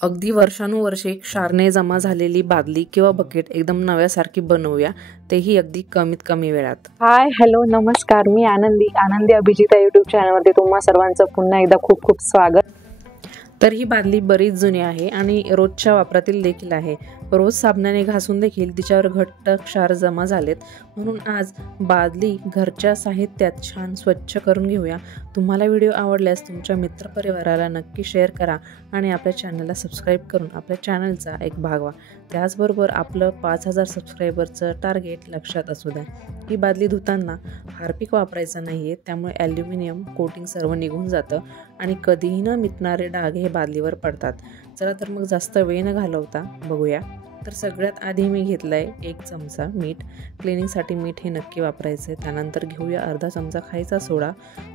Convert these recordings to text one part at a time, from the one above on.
अगदी वर्षानुवर्षे क्षारने जमा झालेली बादली किंवा बकेट एकदम नव्यासारखी बनवूया, तेही अगदी कमीत कमी वेळात। हाय हॅलो नमस्कार, मी आनंदी अभिजिता यूट्यूब चॅनलवरती तुम्हा सर्वांचं पुन्हा एकदा खूप खूप स्वागत। तर ही बादली बरीच जुनी आहे आणि रोजच्या वापरातील देखील आहे। रोज साबणाने घासून देखील तिच्यावर घट्ट क्षार जमा झालेत, म्हणून आज बादली घरच्या साहित्यात छान स्वच्छ करून घेऊया। तुम्हाला व्हिडिओ आवडल्यास तुमच्या मित्रपरिवाराला नक्की शेअर करा आणि आपल्या चॅनलला सबस्क्राईब करून आपल्या चॅनलचा एक भाग व्हा। त्याचबरोबर आपलं 5000 सबस्क्रायबरचं टार्गेट लक्षात असू द्या। ही बादली धुताना हार्पिक वापरायचं नाहीये, त्यामुळे ॲल्युमिनियम कोटिंग सर्व निघून जातं आणि कधीही न मिटणारे डाग हे बादलीवर पडतात। चला तर मग जास्त वेळ न घालवता बघूया। तर सगळ्यात आधी मी घेतलाय 1 चमचा मीठ। क्लिनिंगसाठी मीठ हे नक्की वापरायचं आहे। त्यानंतर घेऊया अर्धा चमचा खायचा सोडा।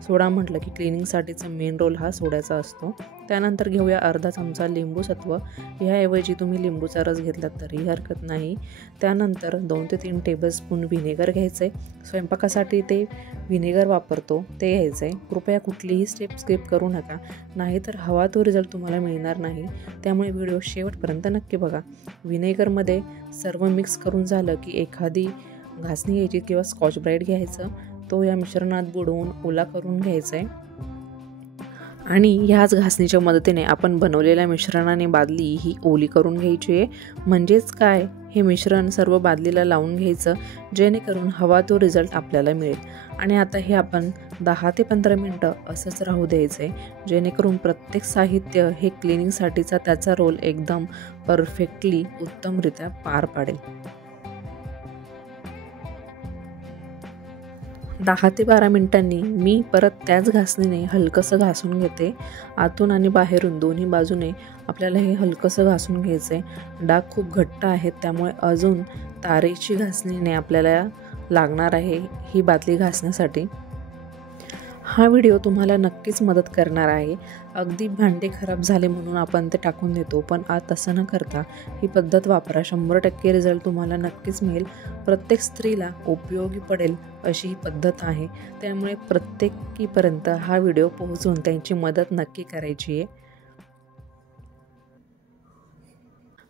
सोडा म्हटलं की क्लिनिंगसाठीचा मेन रोल हा सोड्याचा असतो। त्यानंतर घेऊया अर्धा चमचा लिंबू सत्व। ह्याऐवजी तुम्ही लिंबूचा रस घेतला तरी हरकत नाही। त्यानंतर 2 ते 3 टेबलस्पून व्हिनेगर घ्यायचं आहे। स्वयंपाकासाठी ते व्हिनेगर वापरतो ते घ्यायचं आहे। कृपया कुठलीही स्टेप स्किप करू नका, नाहीतर हवा तो रिझल्ट तुम्हाला मिळणार नाही। त्यामुळे व्हिडिओ शेवटपर्यंत नक्की बघा। व्हिनेगरमध्ये सर्व मिक्स करून झालं की एखादी घासणी घ्यायची किंवा स्कॉच ब्राईट घ्यायचं, तो या मिश्रणात बुडवून ओला करून घ्यायचा आहे आणि ह्याच घासणीच्या मदतीने आपण बनवलेल्या मिश्रणाने बादली ही ओली करून घ्यायची आहे। म्हणजेच काय, हे मिश्रण सर्व बादलीला लावून घ्यायचं, जेणेकरून हवा तो रिझल्ट आपल्याला मिळेल। आणि आता हे आपण 10 ते 15 मिनटं असंच राहू द्यायचं आहे, जेणेकरून प्रत्येक साहित्य हे क्लिनिंगसाठीचा त्याचा रोल एकदम परफेक्टली उत्तमरित्या पार पाडेल। 10 ते 12 मिनिटांनी मी परत त्याच घासणीने हलकंसं घासून घेते। आतून आणि बाहेरून दोन्ही बाजूने आपल्याला हे हलकंसं घासून घ्यायचं आहे। डाग खूप घट्ट आहेत, त्यामुळे अजून तारेची घासणीने आपल्याला लागणार आहे ही बादली घासण्यासाठी। हा व्हिडिओ तुम्हाला नक्कीच मदत करणार आहे। अगदी भांडे खराब झाले म्हणून आपण ते टाकून देतो, पण तसं न करता ही पद्धत वापरा, 100% रिझल्ट तुम्हाला नक्कीच मिळेल। प्रत्येक स्त्रीला उपयोगी पडेल अशी ही पद्धत आहे, त्यामुळे प्रत्येकीपर्यंत हा व्हिडिओ पोहोचवून त्यांची मदत नक्की करायची आहे।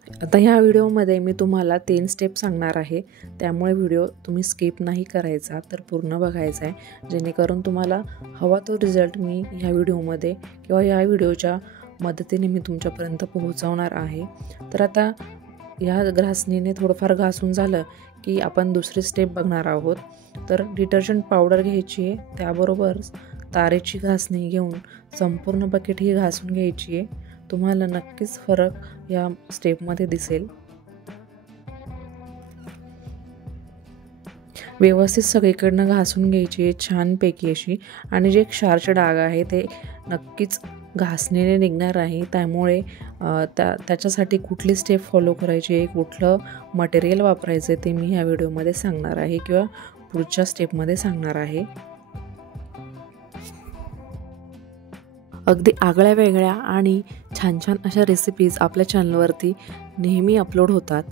आता ह्या व्हिडिओमध्ये मी तुम्हाला 3 स्टेप सांगणार आहे, त्यामुळे व्हिडिओ तुम्ही स्किप नाही करायचा, तर पूर्ण बघायचा आहे, जेणेकरून तुम्हाला हवा तो रिझल्ट मी ह्या व्हिडिओमध्ये किंवा ह्या व्हिडिओच्या मदतीने मी तुमच्यापर्यंत पोहोचवणार आहे। तर आता ह्या घासणीने थोडंफार घासून झालं की आपण दुसरी स्टेप बघणार आहोत। तर डिटर्जंट पावडर घ्यायची आहे, त्याबरोबर तारेची घासणी घेऊन संपूर्ण बकेट ही घासून घ्यायची आहे। तुम्हाला नक्कीच फरक या स्टेपमध्ये दिसेल। व्यवस्थित सगळीकडनं घासून घ्यायची आहे छानपैकी अशी, आणि जे क्षारचे डाग आहे ते नक्कीच घासणीने निघणार आहे। त्यामुळे त्याच्यासाठी कुठली स्टेप फॉलो करायची आहे, कुठलं मटेरियल वापरायचं आहे ते मी ह्या व्हिडिओमध्ये सांगणार आहे किंवा पुढच्या स्टेपमध्ये सांगणार आहे। अगदी आगळ्या वेगळ्या आणि छान छान अशा रेसिपीज आपल्या चॅनलवरती नेहमी अपलोड होतात।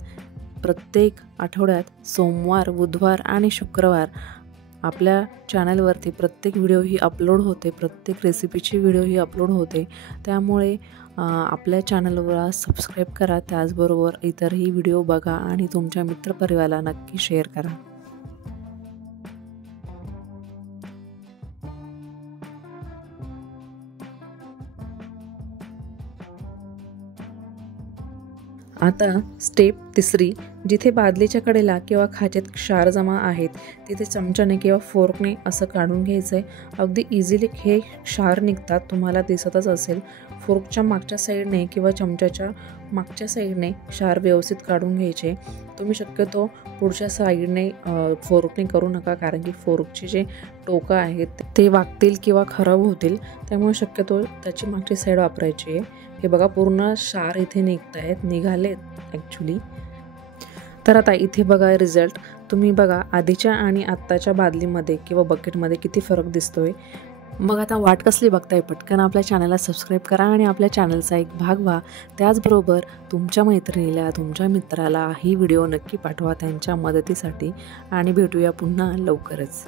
प्रत्येक आठवड्यात सोमवार, बुधवार आणि शुक्रवार आपल्या चॅनलवरती प्रत्येक व्हिडिओ ही अपलोड होते, प्रत्येक रेसिपीची व्हिडिओ ही अपलोड होते। त्यामुळे आपल्या चॅनलवर सबस्क्राईब करा, त्याचबरोबर इतरही व्हिडिओ बघा आणि तुमच्या मित्रपरिवाराला नक्की शेअर करा। आता स्टेप 3, जिथे बादलीच्या कडेला किंवा खाचेत क्षार जमा आहेत तिथे चमच्याने किंवा फोर्कने असं काढून घ्यायचं आहे। अगदी इझिली हे क्षार निघतात, तुम्हाला दिसतच असेल। फोर्कच्या मागच्या साईडने किंवा चमच्याच्या मागच्या साईडने क्षार व्यवस्थित काढून घ्यायचे। तुम्ही शक्यतो पुढच्या साईडने फोर्कने करू नका, कारण की फोर्कचे जे टोकं आहेत ते वाकतील किंवा खराब होतील, त्यामुळे शक्यतो त्याची मागची साईड वापरायची आहे। हे बघा, पूर्ण क्षार इथे निघालेत ॲक्च्युली। तर आता इथे बघा रिझल्ट, तुम्ही बघा आधीच्या आणि आत्ताच्या बादलीमध्ये किंवा बकेटमध्ये किती फरक दिसतोय। मग आता वाट कसली बघताय, पटकन आपल्या चॅनलला सबस्क्राईब करा आणि आपल्या चॅनलचा एक भाग व्हा। त्याचबरोबर तुमच्या मैत्रिणीला, तुमच्या मित्राला ही व्हिडिओ नक्की पाठवा त्यांच्या मदतीसाठी, आणि भेटूया पुन्हा लवकरच।